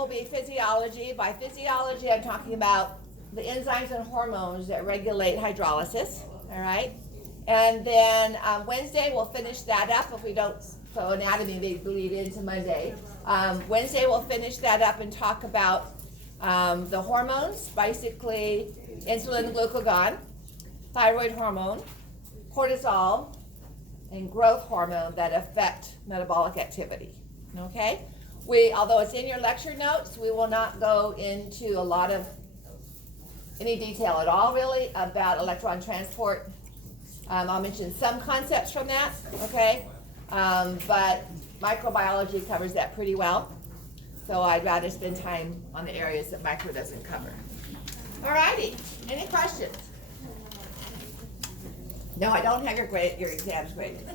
will be physiology. By physiology, I'm talking about the enzymes and hormones that regulate hydrolysis, all right? And then Wednesday, we'll finish that up if we don't, so anatomy may bleed into Monday. Wednesday, we'll finish that up and talk about the hormones, basically insulin, glucagon, thyroid hormone, cortisol, and growth hormone that affect metabolic activity, okay? Although it's in your lecture notes, we will not go into a lot of any detail at all really about electron transport. I'll mention some concepts from that, okay? But microbiology covers that pretty well. So I'd rather spend time on the areas that micro doesn't cover. All righty, any questions? No, I don't have your exams graded.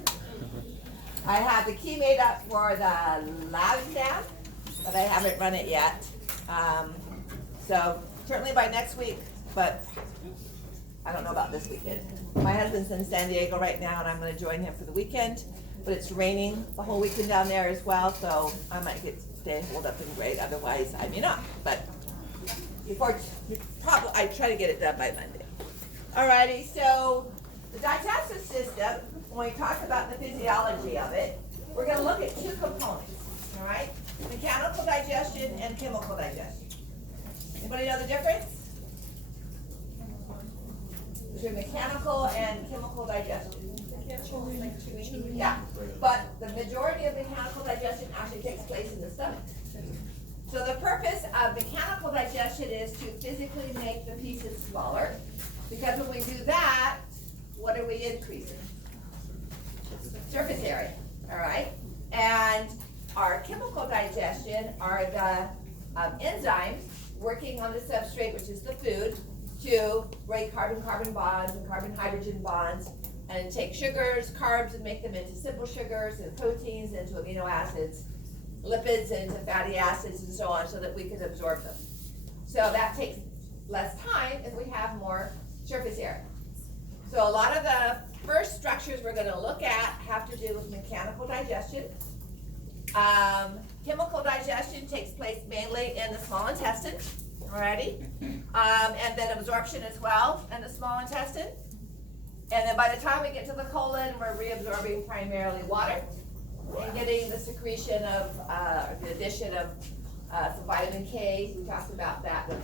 I have the key made up for the lab exam, but I haven't run it yet. So certainly by next week, but I don't know about this weekend. My husband's in San Diego right now, and I'm going to join him for the weekend. But it's raining the whole weekend down there as well, so I might stay hold up and grade. Otherwise, I may not. But I try to get it done by Monday. Alrighty, so the digestive system, when we talk about the physiology of it, we're going to look at two components, all right? Mechanical digestion and chemical digestion. Anybody know the difference between mechanical and chemical digestion? Yeah, but the majority of mechanical digestion actually takes place in the stomach. So the purpose of mechanical digestion is to physically make the pieces smaller, because when we do that, what are we increasing? Surface area, all right? And our chemical digestion are the enzymes working on the substrate, which is the food, to break carbon-carbon bonds and carbon-hydrogen bonds and take sugars, carbs, and make them into simple sugars, and proteins into amino acids, lipids into fatty acids, and so on, so that we can absorb them. So that takes less time and we have more surface area. So a lot of the first structures we're going to look at have to do with mechanical digestion. Chemical digestion takes place mainly in the small intestine, alrighty, and then absorption as well in the small intestine. And then by the time we get to the colon, we're reabsorbing primarily water and getting the secretion of, the addition of some vitamin K. We talked about that with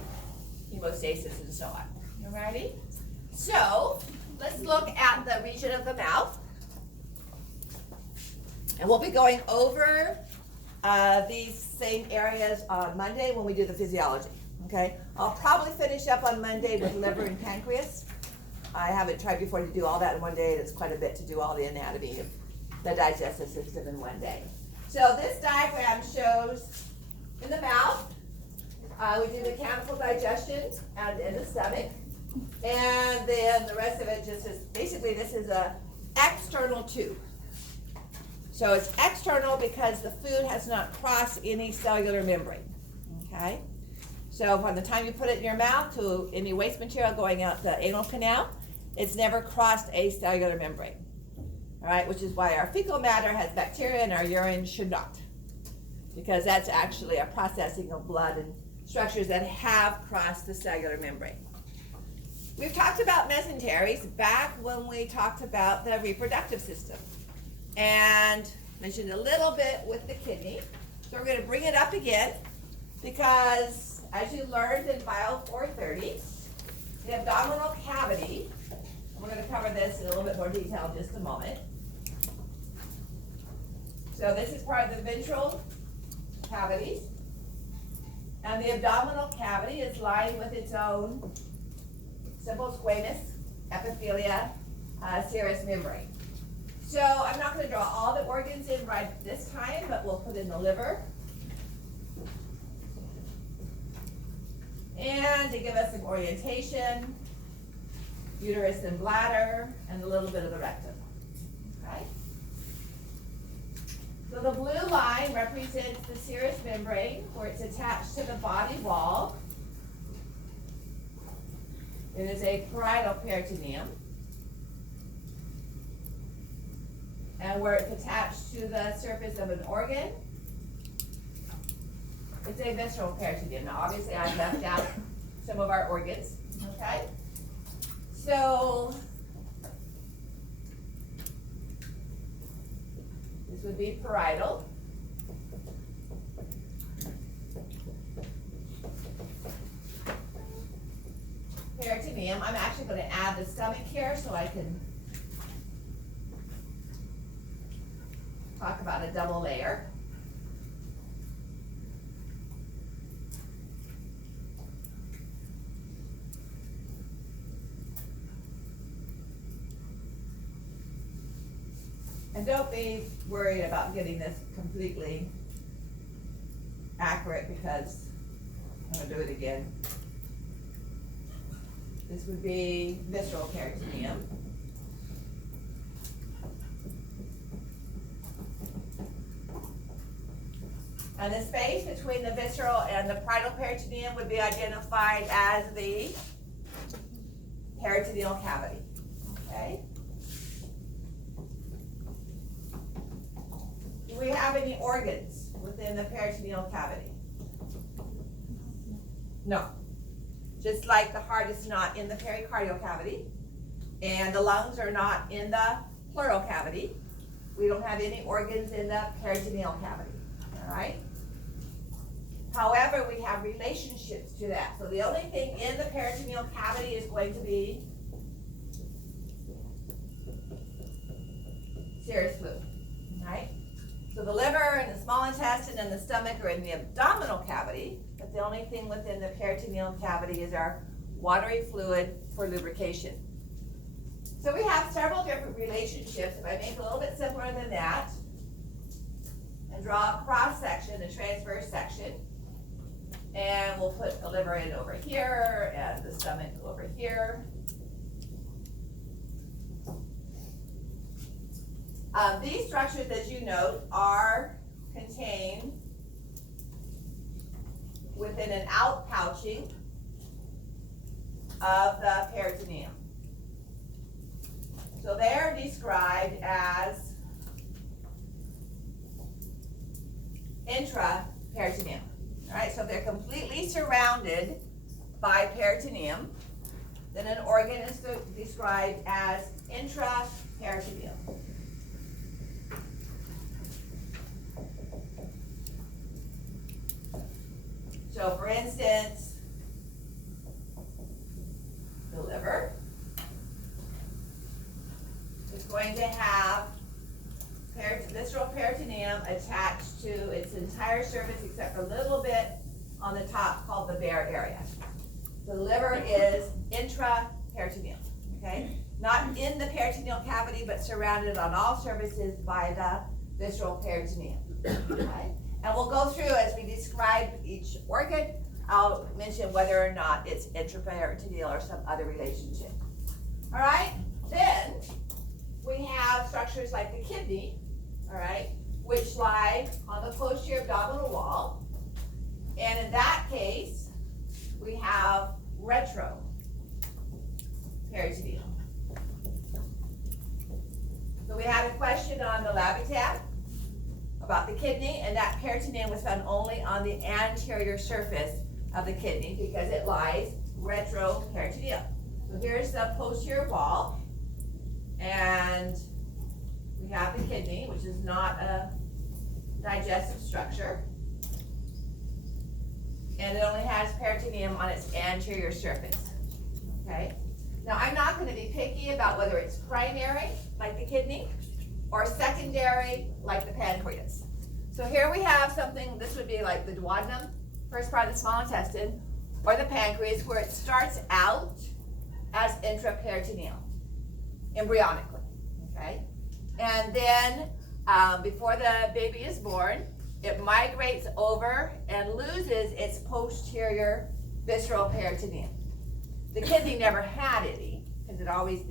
hemostasis and so on. Alrighty? So let's look at the region of the mouth. And we'll be going over these same areas on Monday when we do the physiology. Okay? I'll probably finish up on Monday with liver and pancreas. I haven't tried before to do all that in one day. It's quite a bit to do all the anatomy of the digestive system in one day. So this diagram shows in the mouth, we do mechanical digestion and in the stomach. And then the rest of it just is, basically this is a external tube. So it's external because the food has not crossed any cellular membrane, okay? So from the time you put it in your mouth to any waste material going out the anal canal, it's never crossed a cellular membrane, all right? Which is why our fecal matter has bacteria and our urine should not, because that's actually a processing of blood and structures that have crossed the cellular membrane. We've talked about mesenteries back when we talked about the reproductive system and mentioned a little bit with the kidney. So we're going to bring it up again because as you learned in Bio 430, the abdominal cavity, we're going to cover this in a little bit more detail in just a moment. So this is part of the ventral cavities. And the abdominal cavity is lined with its own simple squamous epithelia serous membrane. So I'm not going to draw all the organs in right this time, but we'll put in the liver. And to give us some orientation, uterus and bladder, and a little bit of the rectum. Okay? So the blue line represents the serous membrane where it's attached to the body wall. It is a parietal peritoneum. And where it's attached to the surface of an organ. It's a visceral peritoneum. Now, obviously, I've left out some of our organs, okay? So, this would be parietal. Peritoneum. I'm actually going to add the stomach here so I can talk about a double layer. And don't be worried about getting this completely accurate because I'm going to do it again. This would be visceral peritoneum. And the space between the visceral and the parietal peritoneum would be identified as the peritoneal cavity. Okay? Do we have any organs within the peritoneal cavity? No. Just like the heart is not in the pericardial cavity, and the lungs are not in the pleural cavity, we don't have any organs in the peritoneal cavity, all right? However, we have relationships to that. So the only thing in the peritoneal cavity is going to be serous fluid, right? So the liver and the small intestine and the stomach are in the abdominal cavity, but the only thing within the peritoneal cavity is our watery fluid for lubrication. So we have several different relationships. If I make it a little bit simpler than that and draw a cross section, a transverse section, and we'll put the liver in over here and the stomach over here. These structures, as you note, are contained within an outpouching of the peritoneum. So they're described as intraperitoneum. All right, so if they're completely surrounded by peritoneum, then an organ is described as intraperitoneum. So for instance, the liver is going to have visceral peritoneum attached to its entire surface except for a little bit on the top called the bare area. The liver is intraperitoneal, okay? Not in the peritoneal cavity, but surrounded on all surfaces by the visceral peritoneum, okay? And we'll go through as we describe each organ. I'll mention whether or not it's intraperitoneal or some other relationship. All right, then we have structures like the kidney, all right, which lie on the posterior abdominal wall. And in that case, we have retroperitoneal. So we had a question on the Labitab about the kidney, and that peritoneum was found only on the anterior surface of the kidney because it lies retroperitoneal. So here's the posterior wall, and we have the kidney, which is not a digestive structure, and it only has peritoneum on its anterior surface, okay? Now, I'm not going to be picky about whether it's primary, like the kidney, or secondary, like the pancreas. So here we have something, this would be like the duodenum, first part of the small intestine, or the pancreas, where it starts out as intraperitoneal, embryonically, okay? And then, before the baby is born, it migrates over and loses its posterior visceral peritoneum. The kidney never had any, because it always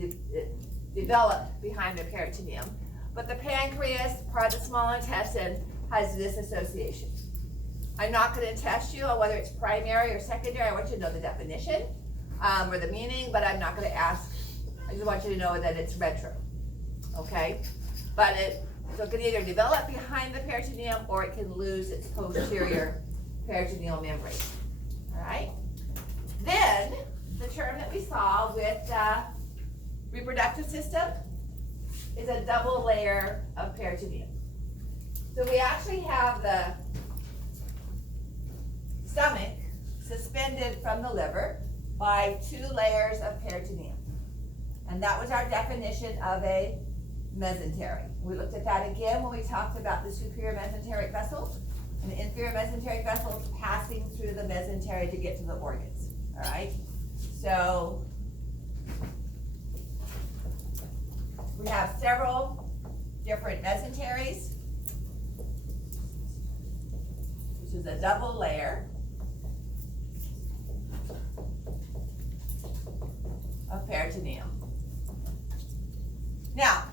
developed behind the peritoneum. But the pancreas, part of the small intestine, has this association. I'm not going to test you on whether it's primary or secondary. I want you to know the definition or the meaning, but I'm not going to ask. I just want you to know that it's retro, okay? But so it can either develop behind the peritoneum or it can lose its posterior peritoneal membrane. All right. Then the term that we saw with the reproductive system is a double layer of peritoneum. So we actually have the stomach suspended from the liver by 2 layers of peritoneum. And that was our definition of a mesentery. We looked at that again when we talked about the superior mesenteric vessels and the inferior mesenteric vessels passing through the mesentery to get to the organs. All right? So we have several different mesenteries, which is a double layer of peritoneum. Now,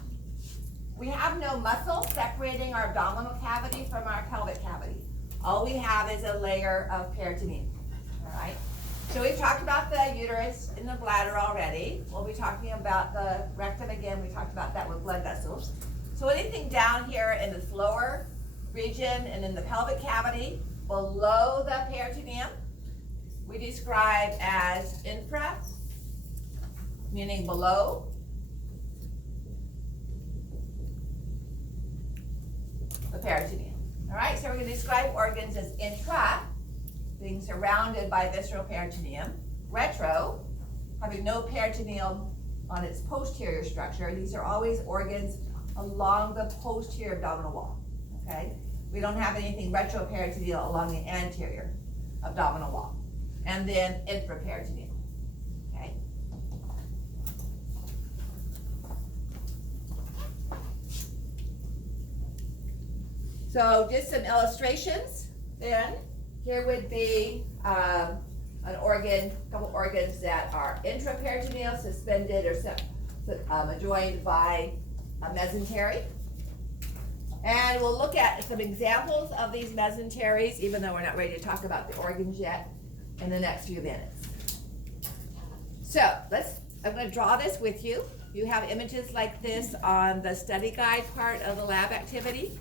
we have no muscle separating our abdominal cavity from our pelvic cavity. All we have is a layer of peritoneum. All right? So we've talked about the uterus and the bladder already. We'll be talking about the rectum again. We talked about that with blood vessels. So anything down here in this lower region and in the pelvic cavity below the peritoneum, we describe as infra, meaning below. The peritoneum. All right, so we're going to describe organs as intra, being surrounded by visceral peritoneum. Retro, having no peritoneum on its posterior structure. These are always organs along the posterior abdominal wall. Okay, we don't have anything retroperitoneal along the anterior abdominal wall. And then infraperitoneal. Okay. So just some illustrations then. Here would be a couple organs that are intraperitoneal, suspended or joined by a mesentery. And we'll look at some examples of these mesenteries, even though we're not ready to talk about the organs yet, in the next few minutes. So I'm going to draw this with you. You have images like this on the study guide part of the lab activity.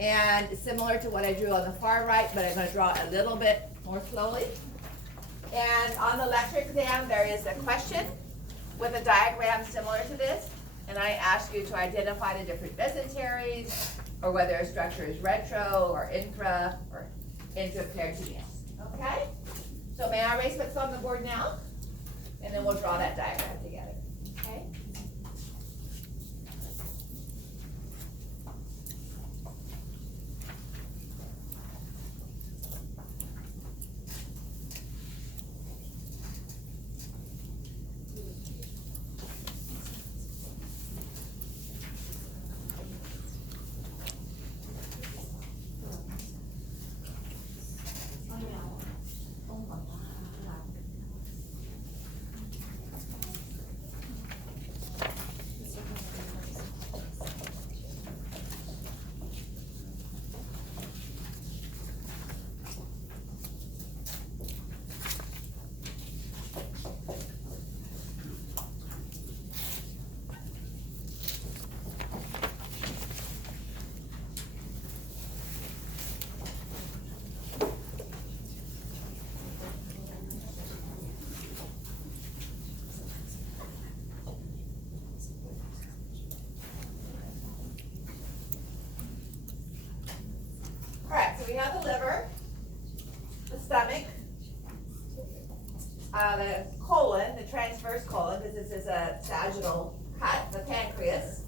And similar to what I drew on the far right, but I'm going to draw a little bit more slowly. And on the lecture exam, there is a question with a diagram similar to this. And I ask you to identify the different mesenteries, or whether a structure is retro, or intra, or intraperitoneal. Okay? So may I erase what's on the board now? And then we'll draw that diagram together. Okay? So we have the liver, the stomach, the colon, the transverse colon, because this is a sagittal cut, the pancreas.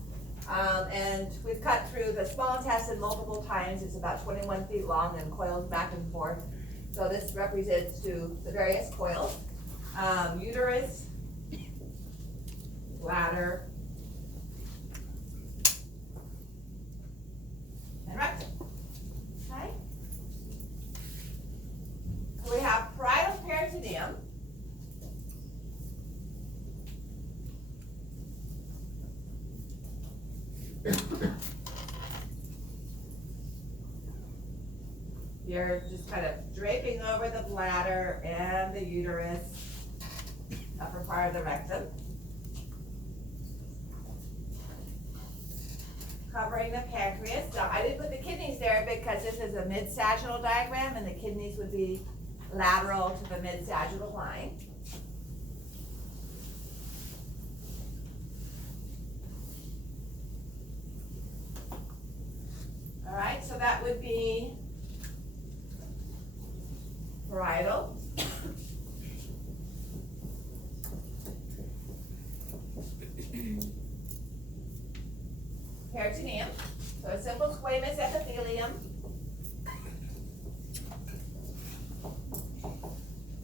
And we've cut through the small intestine multiple times. It's about 21 feet long and coils back and forth. So this represents to the various coils. Uterus, bladder, and rectum. Okay? We have parietal peritoneum. You're just kind of draping over the bladder and the uterus, upper part of the rectum. covering the pancreas. Now, I didn't put the kidneys there because this is a mid-sagittal diagram, and the kidneys would be lateral to the mid-sagittal line. All right, so that would be parietal. Peritoneum, so a simple squamous epithelium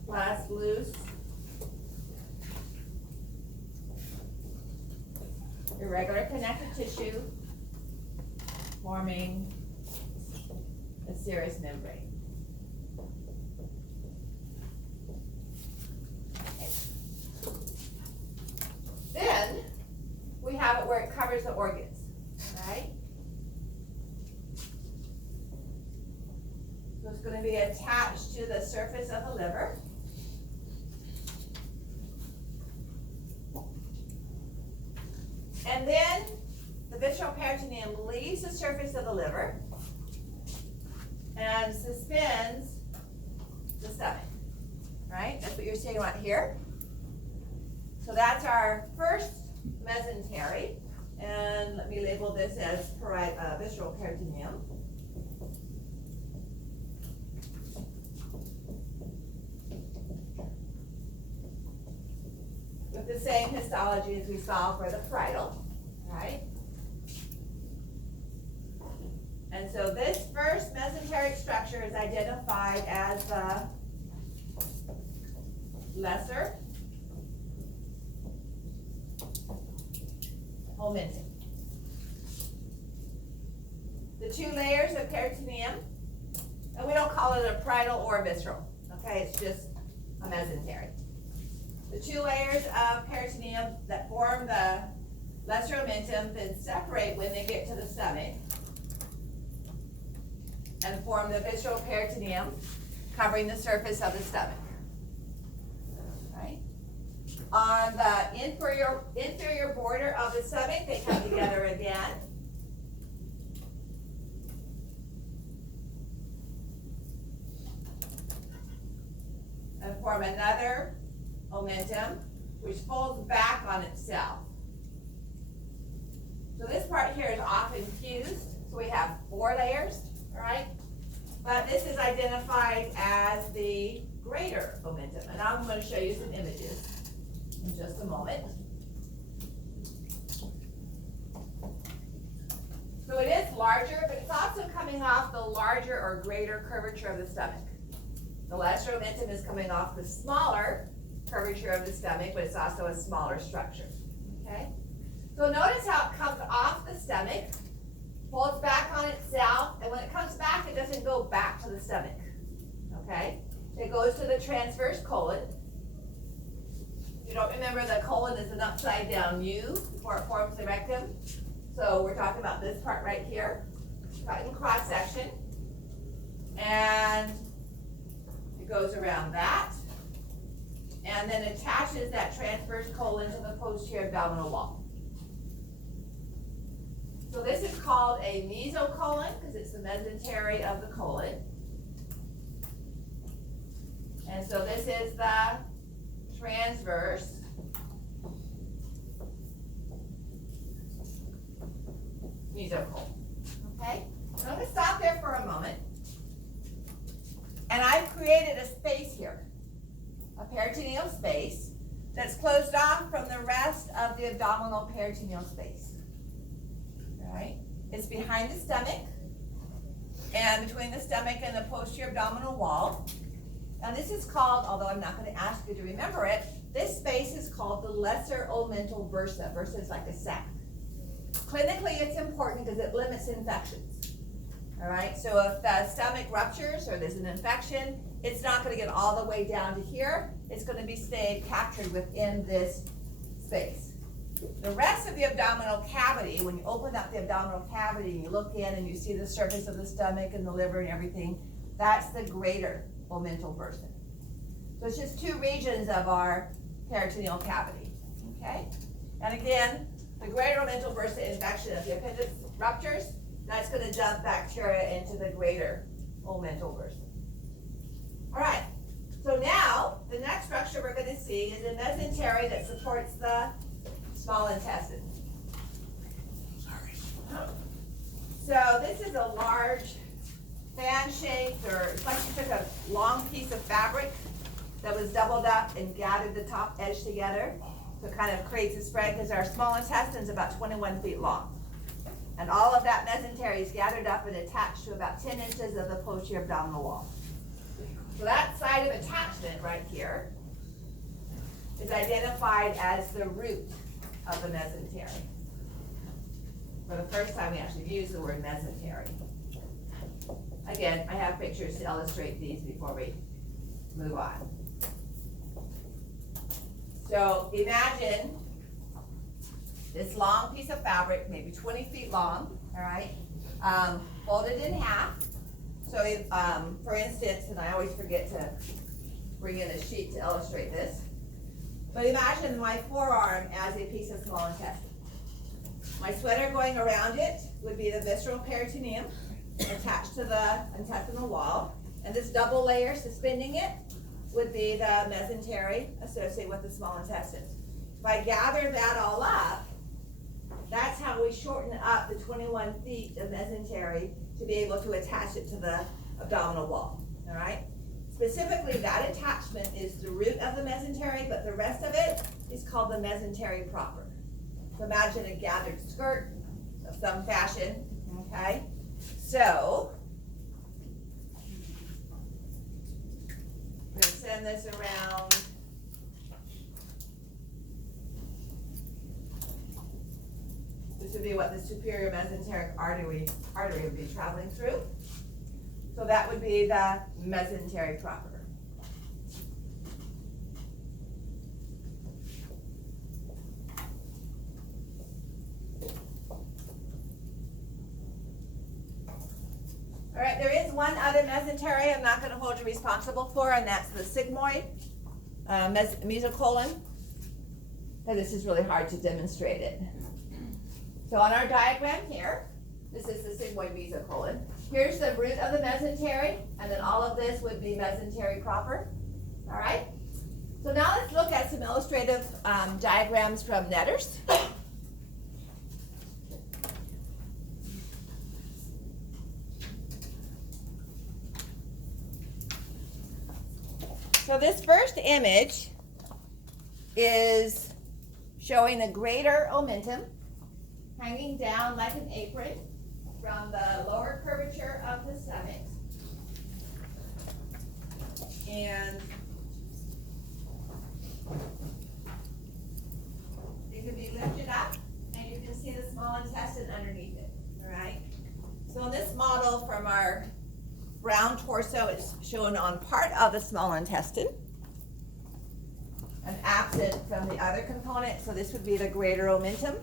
plus loose irregular connective tissue forming a serous membrane. Okay. Then we have it where it covers the organs, right? So it's going to be attached to the surface of the liver. And then the visceral peritoneum leaves the surface of the liver and suspends the stomach, right? That's what you're seeing right here. So that's our first mesentery. And let me label this as visceral peritoneum. With the same histology as we saw for the parietal, right? And so this first mesenteric structure is identified as the lesser omentum. The two layers of peritoneum, and we don't call it a parietal or a visceral, okay? It's just a mesentery. The two layers of peritoneum that form the lesser omentum then separate when they get to the stomach and form the visceral peritoneum covering the surface of the stomach. Right? On the inferior border of the stomach, they come together again. And form another omentum, which folds back on itself. So this part here is often fused. So we have 4 layers, all right? But this is identified as the greater omentum. And I'm going to show you some images in just a moment. So it is larger, but it's also coming off the larger or greater curvature of the stomach. The lesser omentum is coming off the smaller curvature of the stomach, but it's also a smaller structure, okay? So notice how it comes off the stomach, folds back on itself, and when it comes back, it doesn't go back to the stomach, okay? It goes to the transverse colon. If you don't remember, the colon is an upside down U before it forms the rectum. So we're talking about this part right here, cut in cross section, and it goes around that, and then attaches that transverse colon to the posterior abdominal wall. So this is called a mesocolon because it's the mesentery of the colon. And so this is the transverse mesocolon. Okay? So I'm going to stop there for a moment. And I've created a space here, a peritoneal space that's closed off from the rest of the abdominal peritoneal space. All right? It's behind the stomach and between the stomach and the posterior abdominal wall. Now this is called, although I'm not going to ask you to remember it, this space is called the lesser omental bursa. Bursa is like a sac. Clinically, it's important because it limits infections. All right, so if the stomach ruptures or there's an infection, it's not going to get all the way down to here. It's going to be stayed captured within this space. The rest of the abdominal cavity, when you open up the abdominal cavity and you look in and you see the surface of the stomach and the liver and everything, that's the greater omental bursa. So it's just 2 regions of our peritoneal cavity, okay? And again, the greater omental bursa infection of the appendix ruptures, that's going to dump bacteria into the greater omental bursa. All right, so now the next structure we're going to see is a mesentery that supports the small intestine. Sorry. So this is a large fan-shaped, or it's like you took a long piece of fabric that was doubled up and gathered the top edge together. So it kind of creates a spread because our small intestine is about 21 feet long. And all of that mesentery is gathered up and attached to about 10 inches of the posterior abdominal wall. So that side of attachment right here is identified as the root of the mesentery. For the first time we actually use the word mesentery. Again, I have pictures to illustrate these before we move on. So imagine this long piece of fabric, maybe 20 feet long, all right, folded in half. So if, for instance, and I always forget to bring in a sheet to illustrate this, but imagine my forearm as a piece of small intestine. My sweater going around it would be the visceral peritoneum attached to the intestinal wall, and this double layer suspending it would be the mesentery associated with the small intestine. If I gather that all up, that's how we shorten up the 21 feet of mesentery to be able to attach it to the abdominal wall, all right? Specifically, that attachment is the root of the mesentery, but the rest of it is called the mesentery proper. So imagine a gathered skirt of some fashion, okay? So, we're going to send this around. This would be what the superior mesenteric artery would be traveling through. So that would be the mesentery proper. All right, there is one other mesentery I'm not going to hold you responsible for, and that's the sigmoid mesocolon. And this is really hard to demonstrate it. So on our diagram here, this is the sigmoid mesocolon. Here's the root of the mesentery, and then all of this would be mesentery proper. All right? So now let's look at some illustrative diagrams from Netters. So this first image is showing a greater omentum hanging down like an apron from the lower curvature of the stomach. And it can be lifted up, and you can see the small intestine underneath it, all right? So in this model from our brown torso, it's shown on part of the small intestine and absent from the other component, so this would be the greater omentum.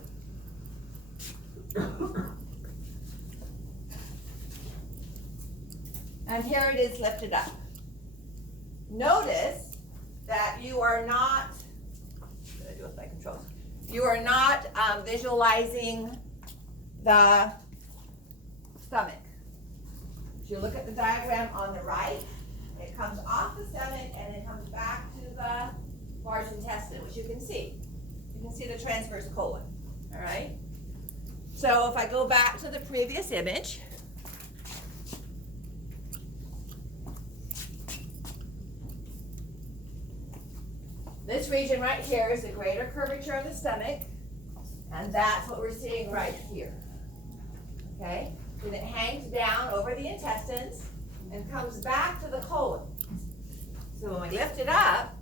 And here it is lifted up. Notice that you are not, what did I do with my controls? You are not visualizing the stomach. If you look at the diagram on the right, it comes off the stomach and it comes back to the large intestine, which you can see. You can see the transverse colon, all right? So if I go back to the previous image, this region right here is the greater curvature of the stomach, and that's what we're seeing right here, okay? And it hangs down over the intestines and comes back to the colon. So when we lift it up,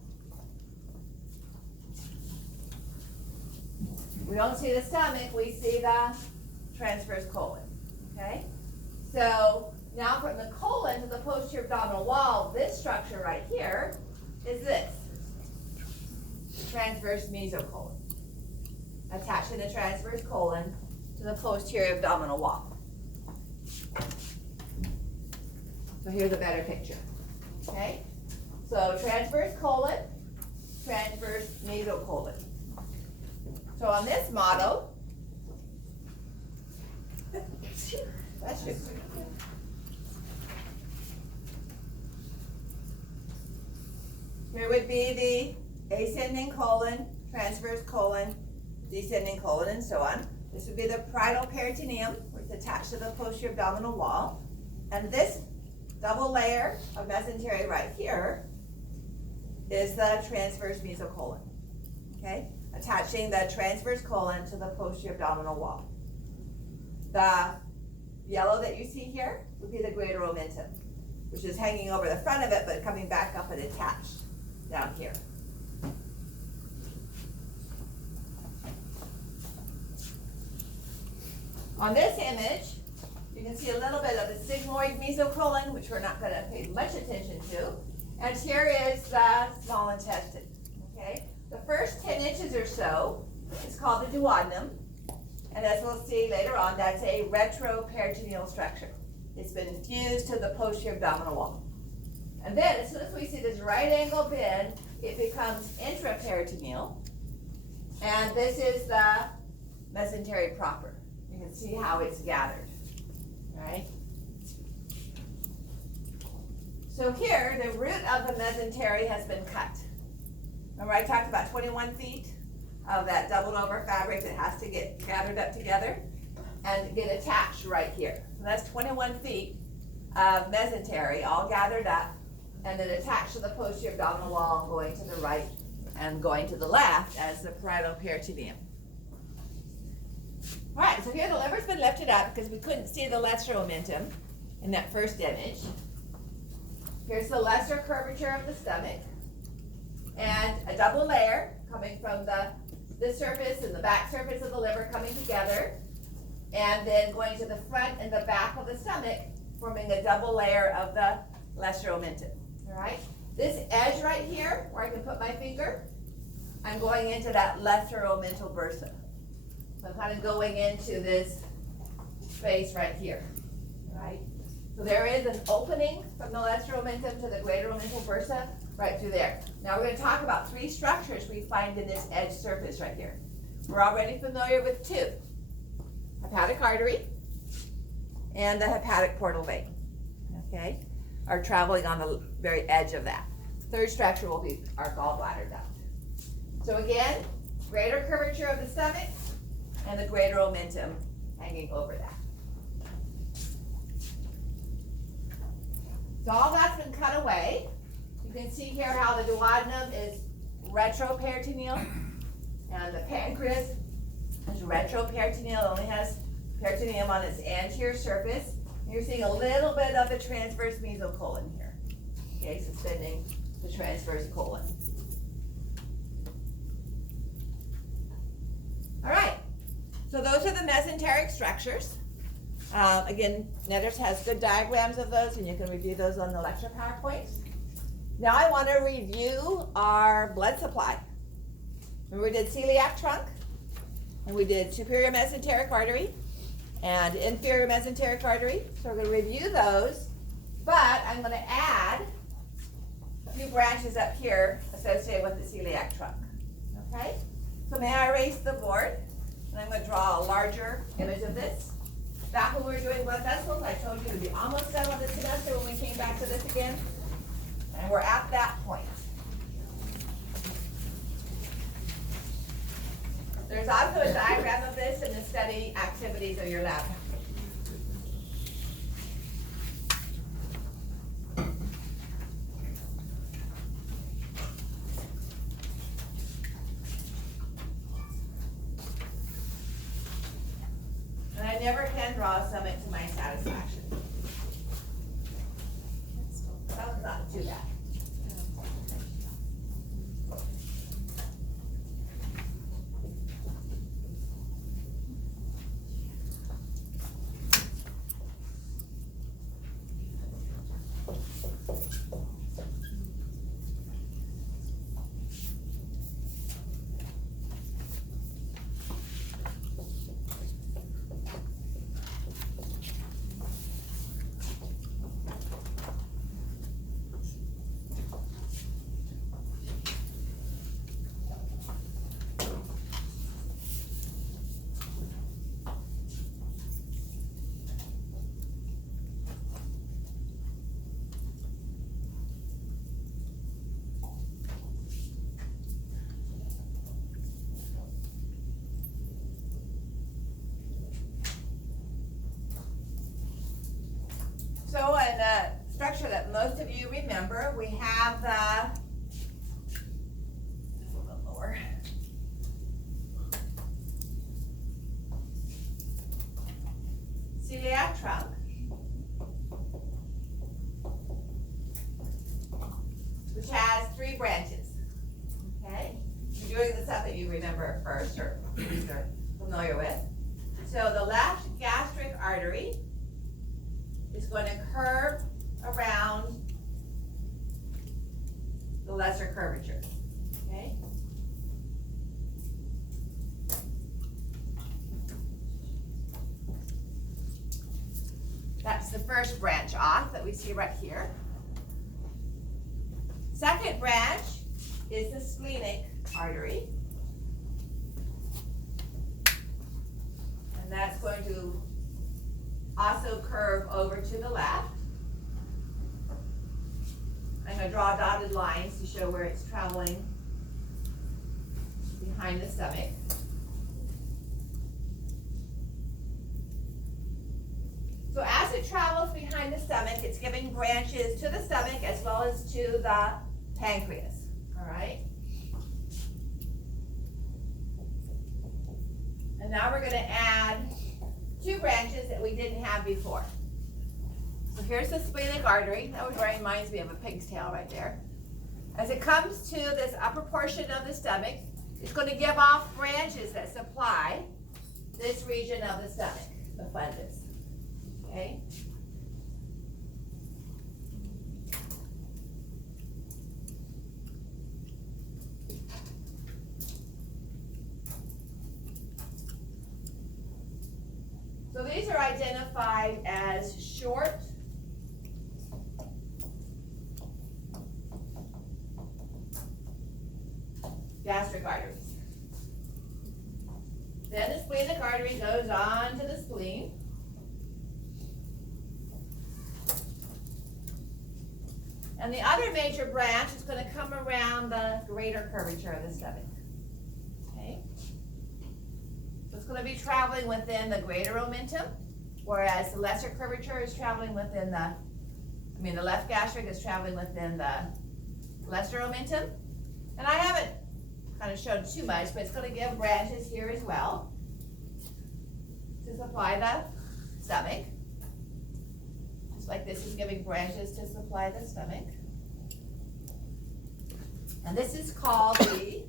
we don't see the stomach, we see the transverse colon, okay? So now from the colon to the posterior abdominal wall, this structure right here is this, the transverse mesocolon, attaching the transverse colon to the posterior abdominal wall. So here's a better picture, okay? So transverse colon, transverse mesocolon. So on this model, Bless you. Here would be the ascending colon, transverse colon, descending colon, and so on. This would be the parietal peritoneum, which is attached to the posterior abdominal wall. And this double layer of mesentery right here is the transverse mesocolon, okay? Attaching the transverse colon to the posterior abdominal wall. The yellow that you see here would be the greater omentum, which is hanging over the front of it, but coming back up and attached down here. On this image, you can see a little bit of the sigmoid mesocolon, which we're not going to pay much attention to. And here is the small intestine, okay? The first 10 inches or so is called the duodenum. And as we'll see later on, that's a retroperitoneal structure. It's been fused to the posterior abdominal wall. And then as soon as we see this right angle bend, it becomes intraperitoneal. And this is the mesentery proper. You can see how it's gathered, all right? So here, the root of the mesentery has been cut. Remember I talked about 21 feet of that doubled over fabric that has to get gathered up together and get attached right here. So that's 21 feet of mesentery all gathered up and then attached to the posterior abdominal wall, going to the right and going to the left as the parietal peritoneum. All right, so here the liver's been lifted up because we couldn't see the lesser omentum in that first image. Here's the lesser curvature of the stomach and a double layer coming from this surface and the back surface of the liver coming together, and then going to the front and the back of the stomach, forming a double layer of the lesser omentum. All right, this edge right here, where I can put my finger, I'm going into that lesser omental bursa. So I'm kind of going into this space right here. All right, so there is an opening from the lesser omentum to the greater omental bursa right through there. Now we're going to talk about three structures we find in this edge surface right here. We're already familiar with two: hepatic artery and the hepatic portal vein, okay, are traveling on the very edge of that. Third structure will be our gallbladder duct. So again, greater curvature of the stomach and the greater omentum hanging over that. So all that's been cut away. You can see here how the duodenum is retroperitoneal and the pancreas is retroperitoneal. It only has peritoneum on its anterior surface. You're seeing a little bit of the transverse mesocolon here, okay, suspending the transverse colon. All right, so those are the mesenteric structures. Again, Netters has good diagrams of those, and you can review those on the lecture PowerPoints. Now I want to review our blood supply. Remember we did celiac trunk, and we did superior mesenteric artery and inferior mesenteric artery. So we're going to review those, but I'm going to add a few branches up here associated with the celiac trunk. Okay? So may I erase the board? And I'm going to draw a larger image of this. Back when we were doing blood vessels, I told you to be almost done with the semester when we came back to this again. And we're at that point. There's also a diagram of this in the study activities of your lab. And I never can draw a stomach to my satisfaction. That's not too bad. you remember, we have the, a little bit lower. Celiac trunk. Which has 3 branches. Okay? I'm doing the stuff that you remember first or are familiar with. So the left gastric artery is going to curve around the lesser curvature. Okay? That's the first branch off that we see right here. Second branch is the splenic artery. And that's going to also curve over to the left. I'm going to draw dotted lines to show where it's traveling behind the stomach. So as it travels behind the stomach, it's giving branches to the stomach as well as to the pancreas. All right? And now we're going to add 2 branches that we didn't have before. So here's the splenic artery. That reminds me of a pig's tail right there. As it comes to this upper portion of the stomach, it's going to give off branches that supply this region of the stomach, the fundus. Okay? So these are identified as short gastric arteries. Then the splenic artery goes on to the spleen. And the other major branch is going to come around the greater curvature of the stomach. Okay? So it's going to be traveling within the greater omentum, whereas the lesser curvature is traveling within the left gastric is traveling within the lesser omentum. And I haven't kind of shown too much, but it's going to give branches here as well to supply the stomach. Just like this is giving branches to supply the stomach. And this is called the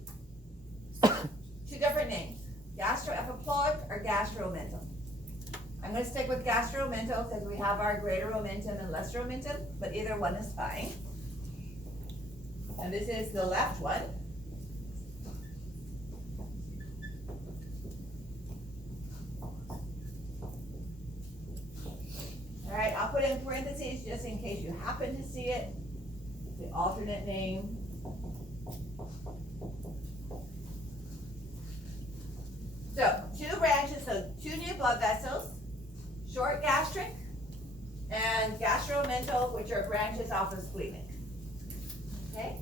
2 different names, gastroepiploic or gastroomentum. I'm going to stick with gastroomental because we have our greater omentum and lesser omentum, but either one is fine. And this is the left one. All right, I'll put in parentheses just in case you happen to see it, the alternate name. So 2 branches, so 2 new blood vessels, short gastric and gastromental, which are branches off of splenic. Okay?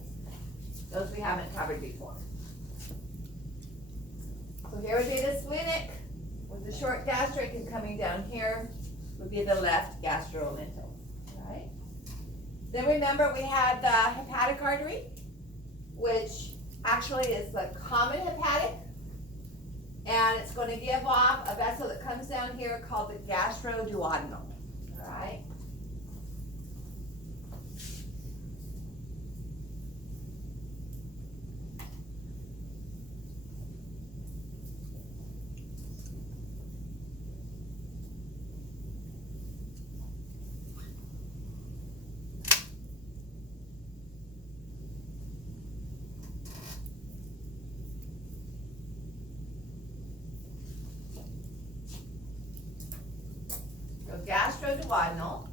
Those we haven't covered before. So here would be the splenic with the short gastric, and coming down here would be the left gastromental. Right? Then remember we had the hepatic artery, which actually is the common hepatic. And it's going to give off a vessel that comes down here called the gastroduodenal. All right? Gastroduodenal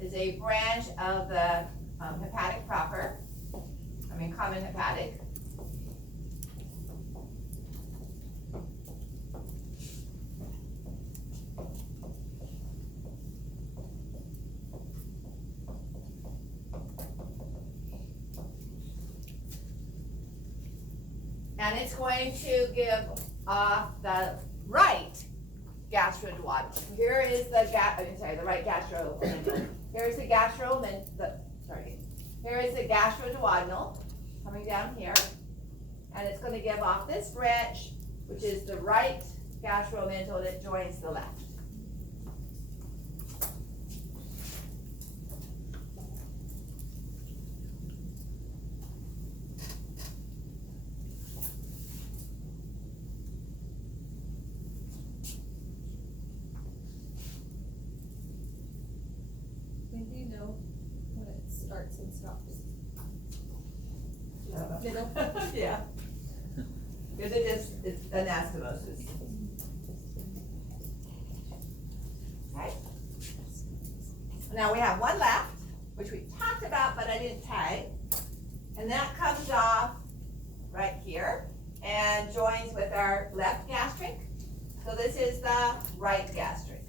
is a branch of the hepatic proper, common hepatic. And it's going to give off the right gastroduodenal. Here is the right gastromental. Here's the Here is the gastroduodenal coming down here, and it's going to give off this branch, which is the right gastromental that joins the left. When do you know when it starts and stops? Middle? Yeah. Because it's anastomosis. Okay. Now we have one left, which we talked about, but I didn't tag. And that comes off right here and joins with our left gastric. So this is the right gastric.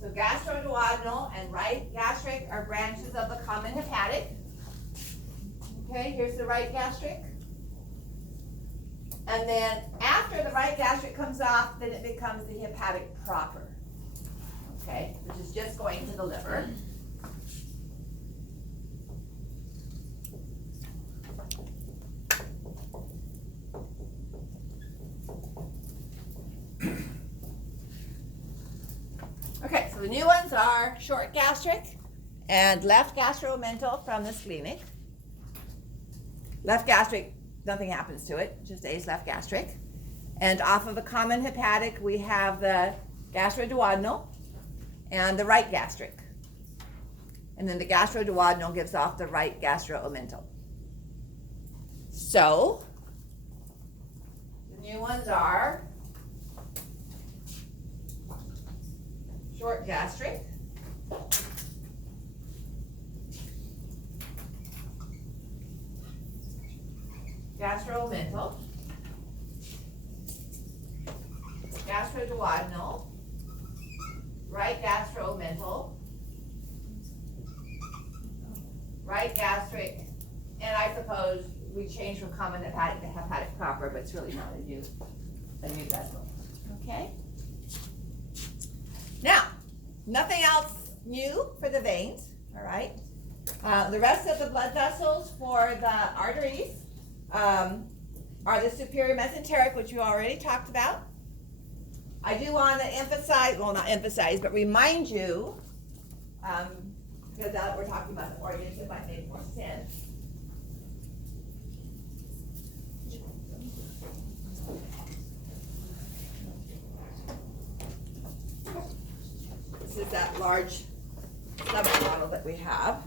So gastroduodenal and right gastric are branches of the common hepatic. Okay, here's the right gastric. And then after the right gastric comes off, then it becomes the hepatic proper. Okay, which is just going to the liver. Okay, so the new ones are short gastric and left gastromental from the splenic. Left gastric, nothing happens to it, just stays left gastric. And off of the common hepatic, we have the gastroduodenal and the right gastric. And then the gastroduodenal gives off the right gastroomental. So, the new ones are short gastric, gastromental, gastroduodenal, right gastromental, right gastric, and I suppose we changed from common hepatic to hepatic proper, but it's really not a new vessel. Okay? Now, nothing else new for the veins, all right? The rest of the blood vessels for the arteries are the superior mesenteric, which you already talked about. I do want to emphasize, well, not emphasize, but remind you, because now that we're talking about the organs, it might make more sense. This is that large stomach model that we have.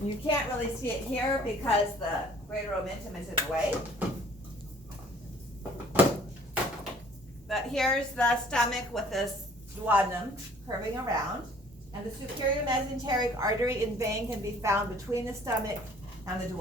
You can't really see it here because the greater omentum is in the way. But here's the stomach with this duodenum curving around. And the superior mesenteric artery and vein can be found between the stomach and the duodenum.